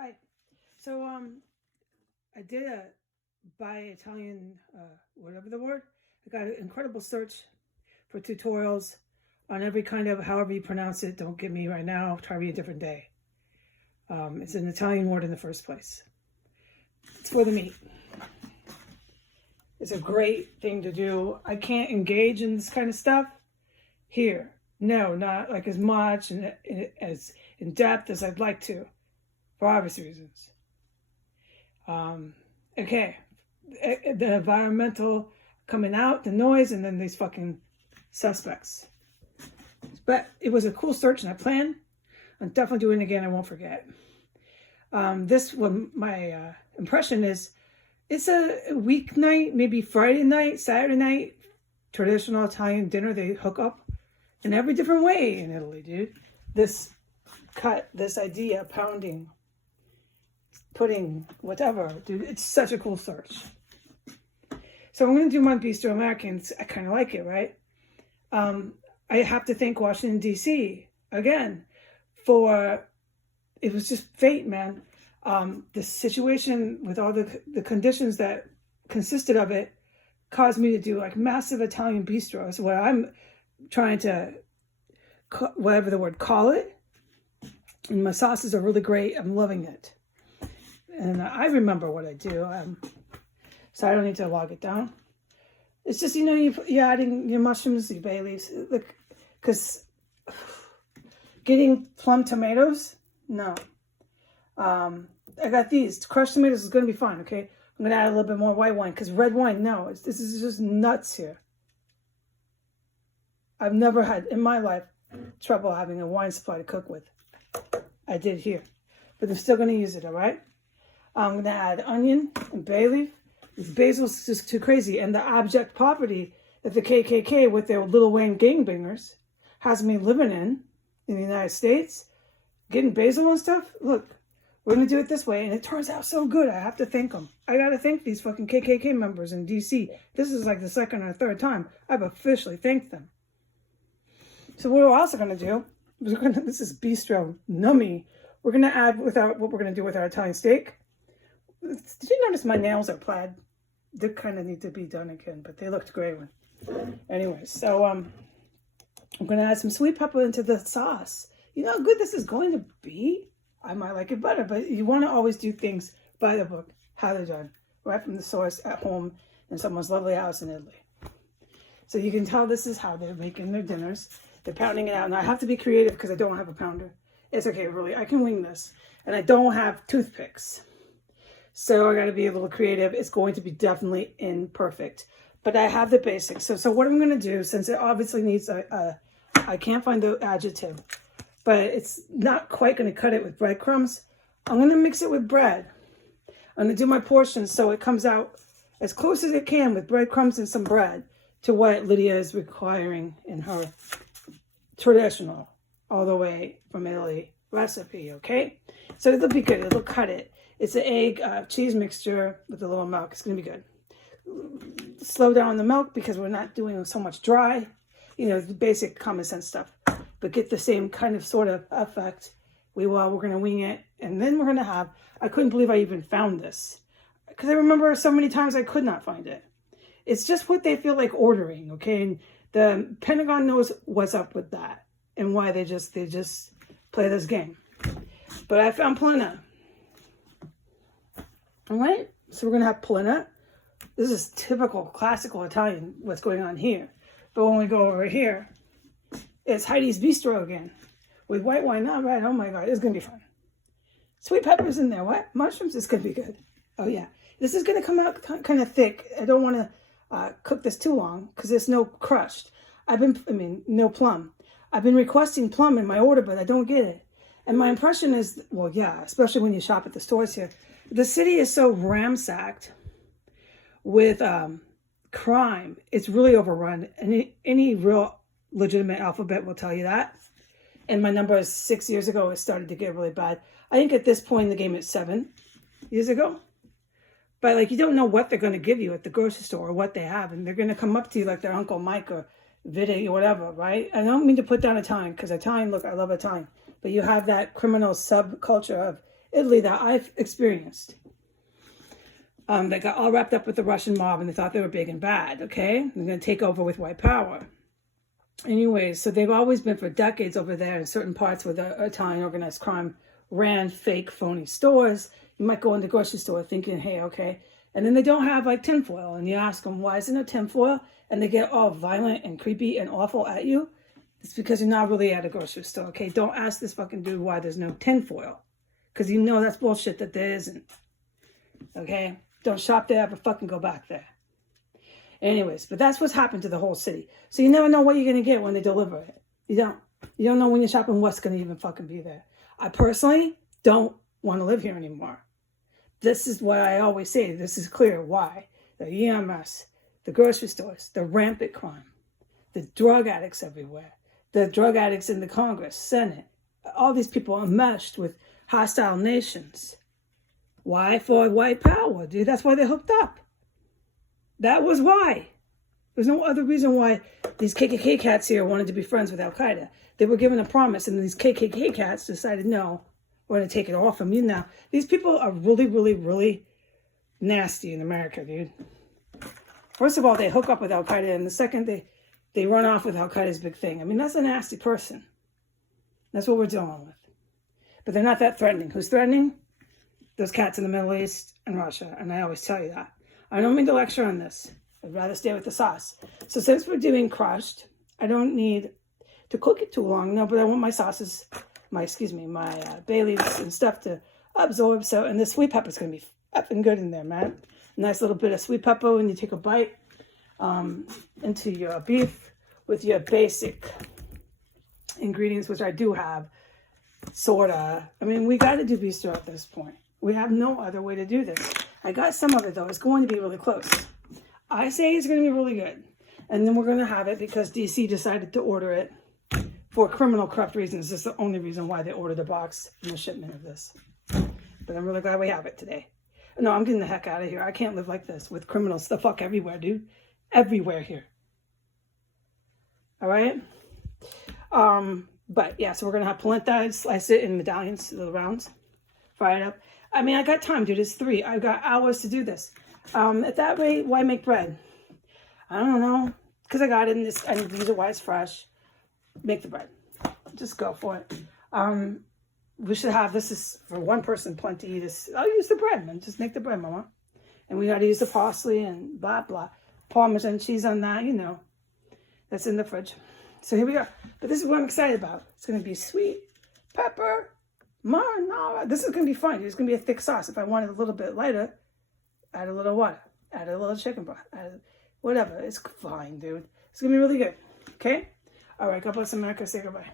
Hi. So I did a buy Italian whatever the word. I got an incredible search for tutorials on every kind of however you pronounce it. Don't get me right now. Try me a different day. It's an Italian word in the first place. It's for the meat. It's a great thing to do. I can't engage in this kind of stuff here. No, not like as much and as in depth as I'd like to, for obvious reasons. Okay, the environmental coming out, the noise, and then these fucking suspects. But it was a cool search, and I plan on definitely doing it again. I won't forget. This one, my impression is, it's a weeknight, maybe Friday night, Saturday night, traditional Italian dinner. They hook up in every different way in Italy, dude. This idea, pounding, putting, whatever, dude. It's such a cool search. So I'm going to do my Bistro Americans. I kind of like it, right? I have to thank Washington, D.C. again for, it was just fate, man. The situation with all the conditions that consisted of it caused me to do like massive Italian bistros where I'm trying to, whatever the word, call it. And my sauces are really great. I'm loving it. And I remember what I do. So I don't need to log it down. It's just, you're adding your mushrooms, your bay leaves. Because getting plum tomatoes, no. I got these. Crushed tomatoes is going to be fine, okay? I'm going to add a little bit more white wine because red wine, no. This is just nuts here. I've never had, in my life, trouble having a wine supply to cook with. I did here. But I'm still going to use it, all right? I'm going to add onion and bay leaf. This basil's just too crazy. And the abject poverty that the KKK with their Little Wayne gangbangers has me living in the United States, getting basil and stuff. Look, we're going to do it this way. And it turns out so good. I have to thank them. I got to thank these fucking KKK members in D.C. This is like the second or third time I've officially thanked them. So what we're also going to do, this is Bistro Nummy. We're going to add what we're going to do with our Italian steak. Did you notice my nails are plaid? They kind of need to be done again, but they looked great. Anyway, so I'm going to add some sweet pepper into the sauce. You know how good this is going to be? I might like it better, but you want to always do things by the book, how they're done, right from the source at home in someone's lovely house in Italy. So you can tell this is how they're making their dinners. They're pounding it out. And I have to be creative because I don't have a pounder. It's okay, really. I can wing this. And I don't have toothpicks. So I got to be a little creative. It's going to be definitely imperfect. But I have the basics. So what I'm going to do, since it obviously needs I can't find the adjective, but it's not quite going to cut it with breadcrumbs. I'm going to mix it with bread. I'm going to do my portions so it comes out as close as it can with breadcrumbs and some bread to what Lydia is requiring in her traditional, all the way from Italy recipe, okay? So it'll be good. It'll cut it. It's an egg cheese mixture with a little milk. It's going to be good. Slow down the milk because we're not doing so much dry. The basic common sense stuff. But get the same kind of sort of effect. We're going to wing it. And then we're going to have, I couldn't believe I even found this. Because I remember so many times I could not find it. It's just what they feel like ordering, okay? And the Pentagon knows what's up with that. And why they just play this game. But I found polenta. All right, so we're going to have polenta. This is typical classical Italian, what's going on here. But when we go over here, it's Heidi's Bistro again. With white wine, all right, oh my God, it's going to be fun. Sweet peppers in there, what? Mushrooms, it's going to be good. Oh yeah, this is going to come out kind of thick. I don't want to cook this too long because there's no crushed. No plum. I've been requesting plum in my order, but I don't get it. And my impression is, well, yeah, especially when you shop at the stores here, the city is so ramsacked with crime. It's really overrun. And any real legitimate alphabet will tell you that. And my number is 6 years ago. It started to get really bad. I think at this point in the game, it's 7 years ago. But you don't know what they're going to give you at the grocery store or what they have. And they're going to come up to you like their Uncle Mike or Vidi or whatever, right? I don't mean to put down Italian because Italian, look, I love Italian. But you have that criminal subculture of Italy that I've experienced. That got all wrapped up with the Russian mob and they thought they were big and bad, okay? They're going to take over with white power. Anyways, so they've always been for decades over there in certain parts where the Italian organized crime ran fake, phony stores. You might go in the grocery store thinking, hey, okay. And then they don't have like tinfoil. And you ask them, why isn't there tinfoil? And they get all violent and creepy and awful at you. It's because you're not really at a grocery store, okay? Don't ask this fucking dude why there's no tinfoil. Because you know that's bullshit that there isn't. Okay? Don't shop there, ever fucking go back there. Anyways, but that's what's happened to the whole city. So you never know what you're going to get when they deliver it. You don't. You don't know when you're shopping what's going to even fucking be there. I personally don't want to live here anymore. This is what I always say. This is clear why. The EMS, the grocery stores, the rampant crime, the drug addicts everywhere, the drug addicts in the Congress, Senate, all these people are meshed with hostile nations. Why? For white power, dude. That's why they're hooked up. That was why. There's no other reason why these KKK cats here wanted to be friends with Al-Qaeda. They were given a promise, and these KKK cats decided, no, we're going to take it off from you now. These people are really, really, really nasty in America, dude. First of all, they hook up with Al-Qaeda, and the second, they run off with Al-Qaeda's big thing. I mean, that's a nasty person. That's what we're dealing with. But they're not that threatening. Who's threatening? Those cats in the Middle East and Russia, and I always tell you that. I don't mean to lecture on this. I'd rather stay with the sauce. So since we're doing crushed, I don't need to cook it too long. No, but I want my sauces, my bay leaves and stuff to absorb. So, and the sweet pepper's going to be effing good in there, man. A nice little bit of sweet pepper when you take a bite into your beef with your basic ingredients, which I do have, sorta. I mean, we got to do bistro at this point. We have no other way to do this. I got some of it, though. It's going to be really close. I say it's going to be really good. And then we're going to have it because DC decided to order it for criminal corrupt reasons. This is the only reason why they ordered a box and a shipment of this. But I'm really glad we have it today. No, I'm getting the heck out of here. I can't live like this with criminals the fuck everywhere, dude. Everywhere here. All right? But, yeah, so we're going to have polenta, slice it in medallions, little rounds, fry it up. I mean, I got time, dude. It's 3. I've got hours to do this. At that rate, why make bread? I don't know. Because I got it in this. I need to use it while it's fresh. Make the bread. Just go for it. We should have, this is for one person, plenty. I'll use the bread, man. Just make the bread, mama. And we got to use the parsley and blah, blah. Parmesan cheese on that, you know. That's in the fridge. So here we go. But this is what I'm excited about. It's going to be sweet, pepper, marinara. This is going to be fun. It's going to be a thick sauce. If I want it a little bit lighter, add a little water. Add a little chicken broth. Whatever. It's fine, dude. It's going to be really good. Okay? All right. God bless America. Say goodbye.